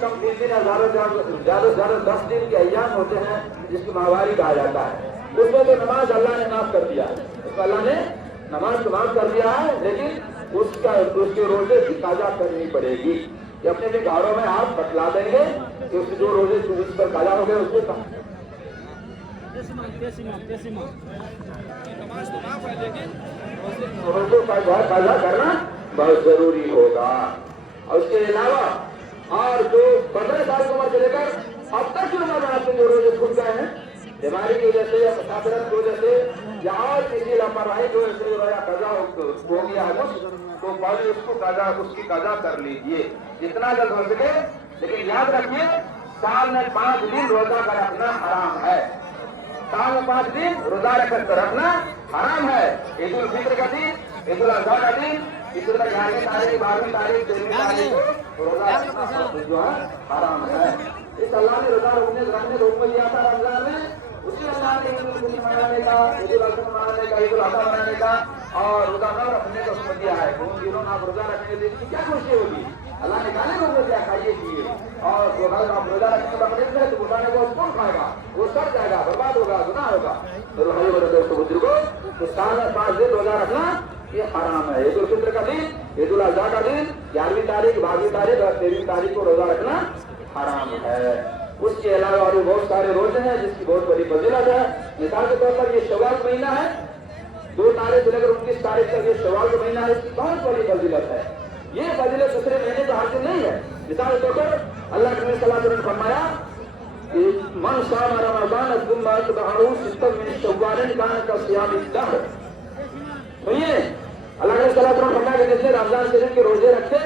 سے کم 3 دن یا زیادہ سے زیادہ 10 دن کے ایام ہوتے ہیں جس کی ماہواری کہا جاتا ہے، اس میں تو نماز اللہ نے معاف کر دیا ہے، اس کو اللہ نے نماز کو معاف کر دیا ہے، لیکن اس کے روزے کی قضا کرنی پڑے گی کہ اپنے بھی گھروں میں آپ بتلا دیں گے کہ اس جو روزے اس پر قضا ہو گئے اس کو روزوں کا قضا کرنا بہت ضروری ہوگا۔ اور اس کے علاوہ اور جو 15 سال کی عمر سے لے کر اب تک کی عمر میں آپ کے جو روزے چھوٹ گئے ہیں بیماری کی وجہ سے یا مسافرت کی وجہ سے یا اور کسی لاپرواہی کی وجہ سے روزہ قضا ہو گیا ہے کچھ، تو پہلے اس کی قضا کر لیجیے جتنا جلد ہو سکے، لیکن یاد رکھیے سال میں 5 دن روزہ کا رکھنا حرام ہے، سال میں 5 دن روزہ رکھنا حرام ہے۔ عید الفطر کا دن، عید الاضحیٰ کا دن، اسی طرح 11ویں تاریخ 12ویں تاریخ 13ویں تاریخ کو روزہ رکھنا جو ہے حرام ہے۔ اس اللہ نے روزہ رکھنے کا حکم دیا تھا رمضان میں، اسی اللہ نے عید الفطر منانے کا، عید الاضحیٰ منانے کا، عید الاضحیٰ منانے کا اور روزہ نہ رکھنے کا حکم دیا ہے۔ ان دنوں میں آپ روزہ رکھنے کے لیے کیا خوشی ہوگی؟ اللہ نے کھانے کو دیا، کھائیے پیے، اور اگر آپ روزہ رکھنے کا مطلب ہے تو بتانے کو کون کھائے گا؟ وہ سب جائے گا، برباد ہوگا، گناہ ہوگا۔ تو بھائی میرے دوستوں بزرگوں، تو سال میں 5 دن روزہ رکھنا یہ حرام ہے۔ عید الفطر کا دن، عید الاضحیٰ کا دن، 11ویں تاریخ 12ویں تاریخ اور 13ویں تاریخ کو روزہ رکھنا حرام ہے۔ اس کے علاوہ اور بہت سارے روزے ہیں جس کی بہت بڑی فضیلت ہے۔ مثال کے طور پر یہ شوال کا مہینہ ہے، 2 تاریخ سے لے کر 29 تاریخ تک یہ شوال کا مہینہ ہے، اس کی بہت بڑی فضیلت ہے۔ یہ فضیلت دوسرے مہینے تو حاصل نہیں ہے۔ مثال کے طور پر اللہ کے نبی صلی اللہ علیہ وسلم نے فرمایا کہ من صام رمضان ثم اتبعه ستا من شوال كان كصيام الدهر۔ سنیے، اللہ کے نبی صلی اللہ علیہ وسلم نے فرمایا کہ جس نے رمضان شریف کے روزے رکھے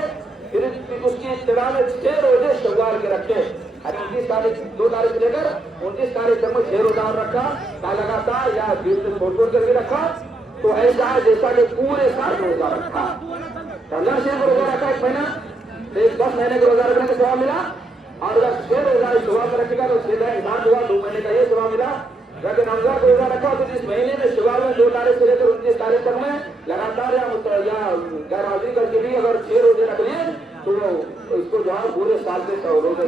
پھر اس کی اتباع میں 6 روزے شوال کے رکھے، 29 تاریخ 2 تاریخ سے لے کر 29 تاریخ تک میں 6 روزہ رکھا کا لگاتار یا بیچ سے چھوڑ کر کے رکھا تو ایسا ہے جیسا کہ پورے سال روزہ رکھا۔ رمضان شریف کو روزہ رکھا 1 مہینہ، 10 مہینے کا روزہ رکھنے کا ثواب ملا، اور اگر 6 روزہ شوال میں رکھے گا تو 6 ہوا 2 مہینے کا یہ ثواب ملا۔ لیکن رمضان کو روزہ رکھا تو اس مہینے میں شوال میں 2 تاریخ سے لے کر 29 تاریخ تک میں لگاتار یا غیر حاضری کر کے بھی اگر 6 روزے رکھ لیے تو اس کو جو ہے پورے سال کے 100 روزے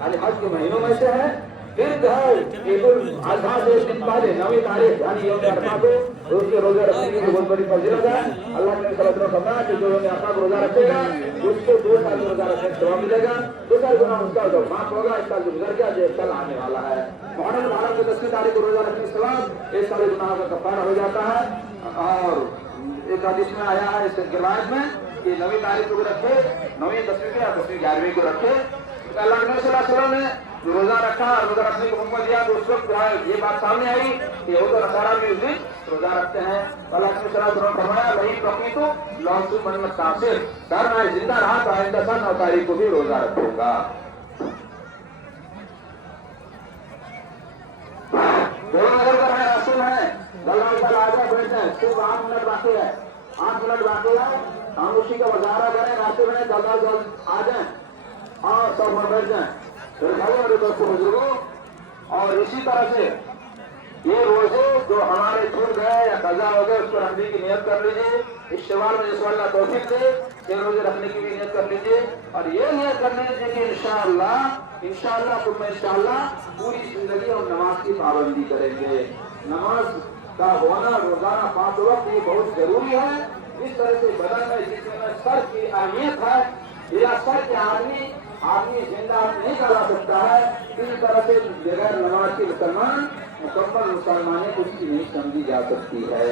حج کے مہینوں میں سے ہے۔ پھر جو ہے عید الاضحیٰ سے 1 دن پہلے 9ویں تاریخ یعنی یوم عرفہ کو روز کے روزے رکھنے کی بہت بڑی فضیلت ہے۔ اللہ کے نبی صلی اللہ علیہ وسلم نے فرمایا کہ جو یوم عرفہ کو روزہ رکھے گا اس کو 2 سال روزہ رکھنے کا ثواب ملے گا، 2 سال گناہ اس کا معاف ہوگا، اس سال جو گزر گیا جو 1 سال آنے والا ہے۔ محرم المحرم کے 10ویں تاریخ کو روزہ رکھنے کے ثواب 1 سال گناہ کا کفارہ ہو جاتا ہے۔ اور ایک حدیث میں آیا ہے اس روایت میں کہ 9ویں تاریخ کو بھی رکھے، 9ویں 10ویں کو یا 10ویں 11ویں کو رکھے۔ اللہ کے نبی صلی اللہ علیہ وسلم نے جو روزہ رکھا، روزہ رکھنے کو حکم دیا تو اس وقت یہ بات سامنے آئی کہ یہود و نصارہ بھی اس دن روزہ رکھتے ہیں۔ اللہ کے نبی صلی اللہ علیہ وسلم نے فرمایا وہی بقیت لعنت من التاسع، اگر میں زندہ رہا تو آئندہ سال 9 تاریخ کو بھی روزہ رکھوں گا۔ دونوں نظر کا ہے رسول ہے اللہ تعالیٰ آگے بیٹھتے ہیں، صرف 8 منٹ باقی ہے، 8 منٹ باقی ہے، خاموشی کا مظاہرہ کریں، راستے میں جلد آ جائیں اور سب پر بیٹھ جائیں۔ میرے دوستوں بزرگوں، اور اسی طرح سے یہ روزے جو ہمارے چھوٹ گئے یا قضا ہو گئے اس کو رکھنے کی نیت کر لیجیے۔ اس شوال میں جس اللہ توفیق دے یہ روزے رکھنے کی بھی نیت کر لیجیے، اور یہ نیت کر لیجیے کہ انشاءاللہ ثم انشاءاللہ پوری زندگی ہم نماز کی پابندی کریں گے۔ نماز کا ہونا روزانہ 5 وقت یہ بہت ضروری ہے۔ اس طرح سے بدن میں جس میں سر کی اہمیت ہے، بلا سر کے آدمی زندہ نہیں کرا سکتا ہے، اسی طرح سے بغیر نماز کے مسلمان مکمل مسلمانیں کچھ کی نہیں سمجھی جا سکتی ہے۔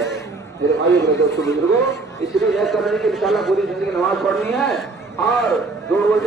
میرے بھائی میرے دوستوں بزرگوں، اس لیے یہ کرنے کی انشاءاللہ پوری زندگی نماز پڑھنی ہے، اور جو روز